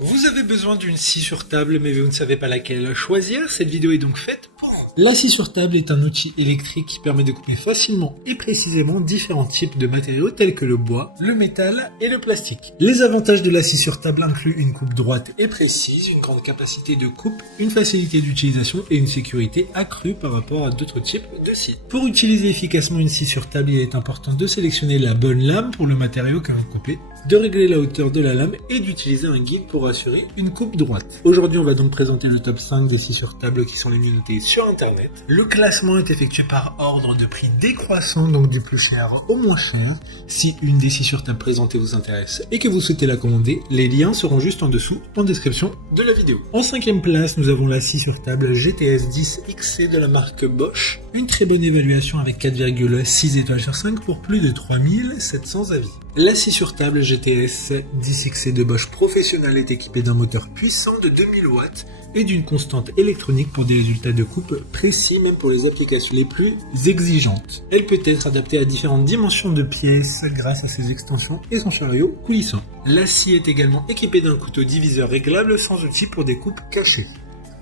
Vous avez besoin d'une scie sur table, mais vous ne savez pas laquelle choisir. Cette vidéo est donc faite pour vous. La scie sur table est un outil électrique qui permet de couper facilement et précisément différents types de matériaux tels que le bois, le métal et le plastique. Les avantages de la scie sur table incluent une coupe droite et précise, une grande capacité de coupe, une facilité d'utilisation et une sécurité accrue par rapport à d'autres types de scies. Pour utiliser efficacement une scie sur table, il est important de sélectionner la bonne lame pour le matériau que vous coupez, de régler la hauteur de la lame et d'utiliser un guide pour assurer une coupe droite. Aujourd'hui, on va donc présenter le top 5 des scies sur table qui sont les mieux notées sur internet. Le classement est effectué par ordre de prix décroissant, donc du plus cher au moins cher. Si une des scies sur table présentées vous intéresse et que vous souhaitez la commander, les liens seront juste en dessous en description de la vidéo. En 5e place, nous avons la scie sur table GTS 10 XC de la marque Bosch. Une très bonne évaluation avec 4,6 étoiles sur 5 pour plus de 3700 avis. La scie sur table GTS 10 XC de Bosch professionnelle est équipée d'un moteur puissant de 2000 watts et d'une constante électronique pour des résultats de coupe précis même pour les applications les plus exigeantes. Elle peut être adaptée à différentes dimensions de pièces grâce à ses extensions et son chariot coulissant. La scie est également équipée d'un couteau diviseur réglable sans outil pour des coupes cachées.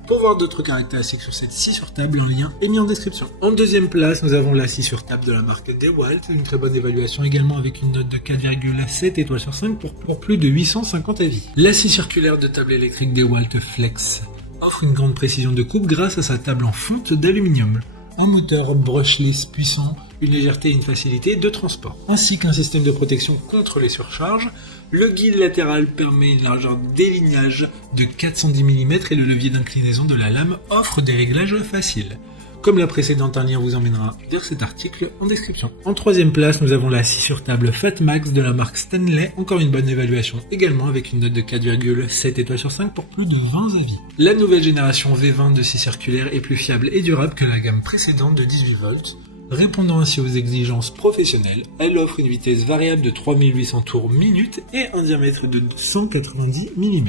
Pour voir d'autres caractéristiques sur cette scie sur table, un lien est mis en description. En 2e place, nous avons la scie sur table de la marque DeWalt, une très bonne évaluation également avec une note de 4,7 étoiles sur 5 pour plus de 850 avis. La scie circulaire de table électrique DeWalt Flex offre une grande précision de coupe grâce à sa table en fonte d'aluminium. Un moteur brushless puissant, une légèreté et une facilité de transport, ainsi qu'un système de protection contre les surcharges. Le guide latéral permet une largeur d'élignage de 410 mm et le levier d'inclinaison de la lame offre des réglages faciles. Comme la précédente, un lien vous emmènera vers cet article en description. En 3e place, nous avons la scie sur table Fatmax de la marque Stanley, encore une bonne évaluation également avec une note de 4,7 étoiles sur 5 pour plus de 20 avis. La nouvelle génération V20 de scie circulaire est plus fiable et durable que la gamme précédente de 18 volts. Répondant ainsi aux exigences professionnelles, elle offre une vitesse variable de 3800 tours minute et un diamètre de 190 mm.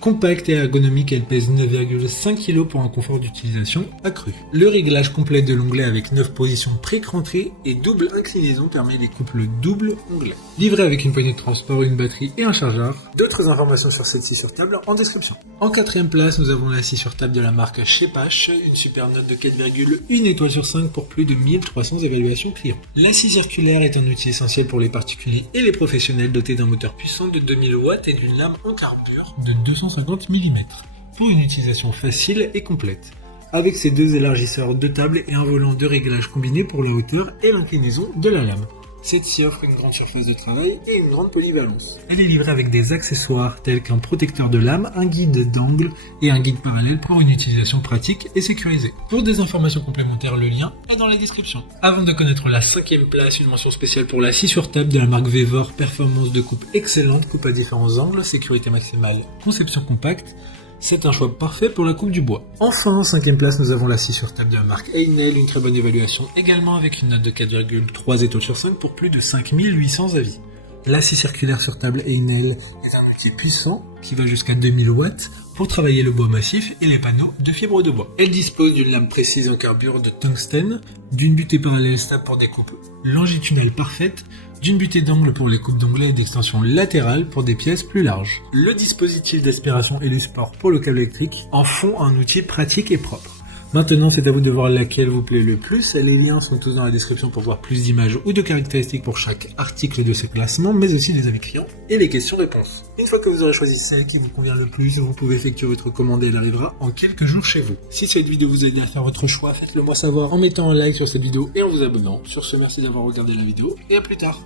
Compacte et ergonomique, elle pèse 9,5 kg pour un confort d'utilisation accru. Le réglage complet de l'onglet avec 9 positions pré-crantrées et double inclinaison permet les couples double onglet. Livré avec une poignée de transport, une batterie et un chargeur. D'autres informations sur cette scie sur table en description. En 4e place, nous avons la scie sur table de la marque Chepash, une super note de 4,1 étoiles sur 5 pour plus de 1300 évaluations clients. La scie circulaire est un outil essentiel pour les particuliers et les professionnels doté d'un moteur puissant de 2000 watts et d'une lame en carbure de 250 mm pour une utilisation facile et complète, avec ses deux élargisseurs de table et un volant de réglage combiné pour la hauteur et l'inclinaison de la lame. Cette scie offre une grande surface de travail et une grande polyvalence. Elle est livrée avec des accessoires tels qu'un protecteur de lame, un guide d'angle et un guide parallèle pour une utilisation pratique et sécurisée. Pour des informations complémentaires, le lien est dans la description. Avant de connaître la 5e place, une mention spéciale pour la scie sur table de la marque Vevor, performance de coupe excellente, coupe à différents angles, sécurité maximale, conception compacte. C'est un choix parfait pour la coupe du bois. Enfin, en 5e place, nous avons la scie sur table de la marque Einel, une très bonne évaluation également avec une note de 4,3 étoiles sur 5 pour plus de 5800 avis. La scie circulaire sur table Einel est un outil puissant qui va jusqu'à 2000 watts pour travailler le bois massif et les panneaux de fibres de bois. Elle dispose d'une lame précise en carbure de tungstène, d'une butée parallèle stable pour des coupes longitudinales parfaites, d'une butée d'angle pour les coupes d'onglets et d'extension latérale pour des pièces plus larges. Le dispositif d'aspiration et du sport pour le câble électrique en font un outil pratique et propre. Maintenant, c'est à vous de voir laquelle vous plaît le plus. Les liens sont tous dans la description pour voir plus d'images ou de caractéristiques pour chaque article de ce classement, mais aussi les avis clients et les questions-réponses. Une fois que vous aurez choisi celle qui vous convient le plus, vous pouvez effectuer votre commande et elle arrivera en quelques jours chez vous. Si cette vidéo vous a aidé à faire votre choix, faites-le moi savoir en mettant un like sur cette vidéo et en vous abonnant. Sur ce, merci d'avoir regardé la vidéo et à plus tard.